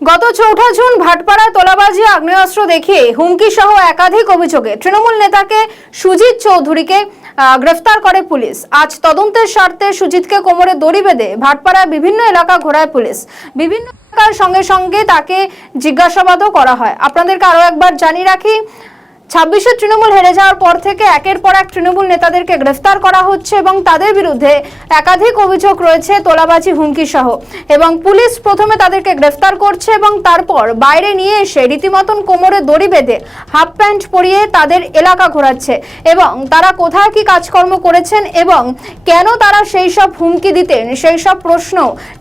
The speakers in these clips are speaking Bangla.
গত ৪ঠা জুন ভাটপাড়ায় তোলাবাজি আগ্নেয়াস্ত্র দেখিয়ে হুমকি সহ একাধিক অভিযোগে তৃণমূল নেতাকে সুজিত চৌধুরীকে গ্রেফতার করে পুলিশ। আজ তদন্তের স্বার্থে সুজিতকে কোমরে দড়ি বেঁধে ভাটপাড়ায় বিভিন্ন এলাকা ঘোরায় পুলিশ। বিভিন্ন এলাকার সঙ্গে সঙ্গে তাকে জিজ্ঞাসাবাদও করা হয়। আপনাদেরকে আরো একবার জানিয়ে রাখি, 26শে তৃণমূল হেরে যাওয়ার পর থেকে একের পর এক তৃণমূল নেতাদেরকে গ্রেফতার করা হচ্ছে এবং তাদের বিরুদ্ধে একাধিক অভিযোগ রয়েছে তোলাবাজি হুমকি সহ। এবং পুলিশ প্রথমে তাদেরকে গ্রেফতার করছে এবং তারপর বাইরে নিয়ে এসে রীতিমতন কোমরে দড়ি বেঁধে হাফ প্যান্ট পরিয়ে তাদের এলাকা ঘোরাচ্ছে এবং তারা কোথায় কি কাজকর্ম করেছেন এবং কেন তারা সেই সব হুমকি দিতেন সেই সব প্রশ্ন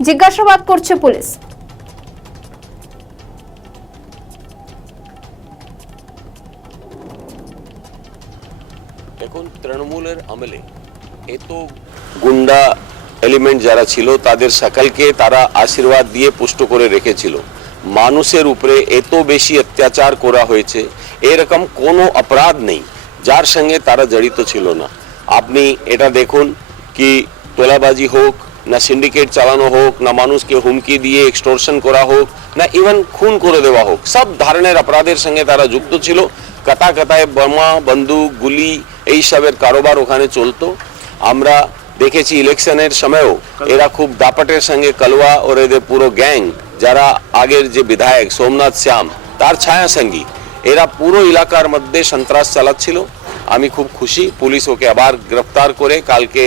জিজ্ঞাসাবাদ করছে পুলিশ। এখন তৃণমূলের আমলে এত গুন্ডা এলিমেন্ট যারা ছিল তাদের সকলকে তারা আশীর্বাদ দিয়ে পুষ্ট করে রেখেছিল। মানুষের উপরে এত বেশি অত্যাচার করা হয়েছে, এরকম কোনো অপরাধ নেই যার সঙ্গে তারা জড়িত ছিল না। আপনি এটা দেখুন কি তোলাবাজি হোক, না সিন্ডিকেট চালানো হোক, না মানুষকে হুমকি দিয়ে এক্সটর্শন করা হোক, না ইভেন খুন করে দেওয়া হোক, সব ধরনের অপরাধের সঙ্গে তারা যুক্ত ছিল। কাতায় বোমা, বন্দুক, গুলি এইসবের কারোবার ওখানে চলতো। আমরা দেখেছি ইলেকশনের সময়ও এরা খুব দাপটের সঙ্গে কলওয়া और এদের পুরো গ্যাং যারা আগের যে বিধায়ক সোমনাথ শ্যাম তার ছায়া সঙ্গী, এরা পুরো এলাকার মধ্যে সন্ত্রাস চালাচ্ছিল। আমি খুব খুশি পুলিশ ওকে আবার গ্রেফতার করে কালকে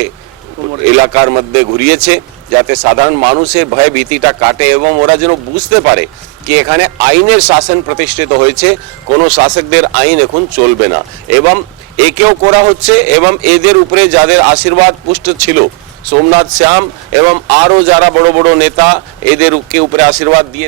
এলাকার মধ্যে ঘুরিয়েছে যাতে সাধারণ মানুষের ভয় ভীতিটা কাটে এবং ওরা যেন বুঝতে পারে কি এখানে আইনের শাসন প্রতিষ্ঠিত হয়েছে, কোনো শাসকদের আইন এখন চলবে না এবং একেও করা হচ্ছে। এবং এদের উপরে যাদের আশীর্বাদ পুষ্ট ছিল সোমনাথ শ্যাম এবং আরও যারা বড় বড় নেতা এদেরকে উপরে আশীর্বাদ দিয়ে